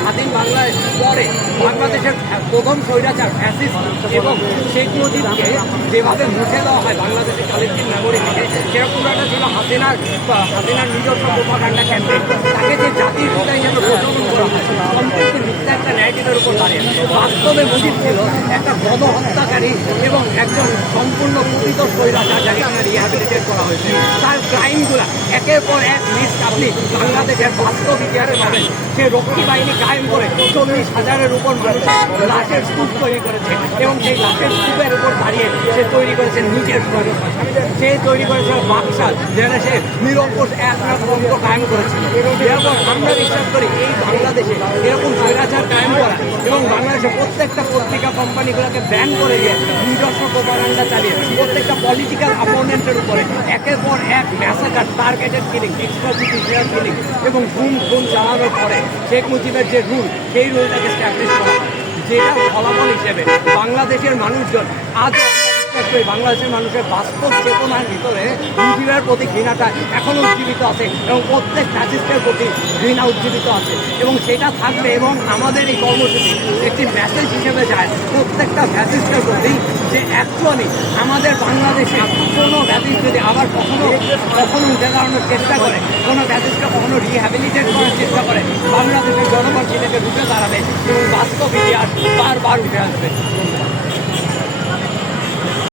স্বাধীন বাংলাদেশ পরে বাংলাদেশের প্রথম স্বৈরাচার ফ্যাসিস্ট এবং শেখ মুজিবকে যেভাবে মুছে দেওয়া হয় বাংলাদেশের কালেক্টিভ মেমোরি থেকে, সেরকম একটা ছিল হাসিনার নিজস্ব প্রোপাগান্ডা ক্যাম্পেইন। তাকে যে জাতির পিতা হিসেবে প্রচলন করা হয় সম্পূর্ণ মিথ্যা একটা ন্যারেটিভের উপর দাঁড়িয়ে। বাস্তবে মুজিব ছিল একটা গণহত্যাকারী এবং একজন সম্পূর্ণ পতিত স্বৈরাচার, যাকে এখানে রিহ্যাবিলিটেট করা হয়েছে। তার ক্রাইমগুলো একের পর এক লিস্ট আপনি বাংলাদেশের বাস্তব ইতিহাসে পাবেন। সে রক্ষী বাহিনী কায়েম করে 40,000-এর উপর মানুষের লাশের স্তূপ তৈরি করেছে এবং সেই লাশের স্তূপের উপর দাঁড়িয়ে সে তৈরি করেছে নিজের স্বৈরশাসন। সে তৈরি করেছিল বাকশাল, যেখানে সে নিরঙ্কুশ একনাথ তন্ত্র কায়েম করেছিল। এরপর আমরা বিশ্বাস করি এই বাংলাদেশে এরকম স্বৈরাচার কায়েম করা এবং বাংলাদেশের প্রত্যেকটা পত্রিকা কোম্পানিগুলোকে ব্যান করে দিয়ে নিজস্ব প্রোপাগান্ডা চালিয়ে প্রত্যেকটা পলিটিক্যাল অপোনেন্টের উপরে একের পর এক ম্যাসাকার, টার্গেটেড কিলিং, এক্সট্রাজুডিশিয়াল কিলিং এবং গুম চালানোর পরে শেখ মুজিবের যে রুল, সেই রুলটাকে স্ট্যাবলিশ করা হয়, যেটার ফলাফল হিসেবে বাংলাদেশের মানুষজন আজ বাংলাদেশের মানুষের বাস্তব চেতনার ভিতরে মুজিবের প্রতি ঘৃণাটা এখনও উজ্জীবিত আছে এবং প্রত্যেক ফ্যাসিস্টের প্রতি ঘৃণা উজ্জীবিত আছে এবং সেটা থাকবে। এবং আমাদের এই কর্মসূচি একটি মেসেজ হিসেবে যায় প্রত্যেকটা ফ্যাসিস্টের প্রতি, যে অ্যাকচুয়ালি আমাদের বাংলাদেশে কোনো ফ্যাসিস্ট যদি আবার কখনো উঠে দাঁড়ানোর চেষ্টা করে, কোনো ফ্যাসিস্টকে কখনো রিহ্যাবিলিটেট করার চেষ্টা করে, বাংলাদেশের জনগণ সেটাকে রুখে দাঁড়াবে এবং বাস্তব ইতিহাস বারবার উঠে আসবে।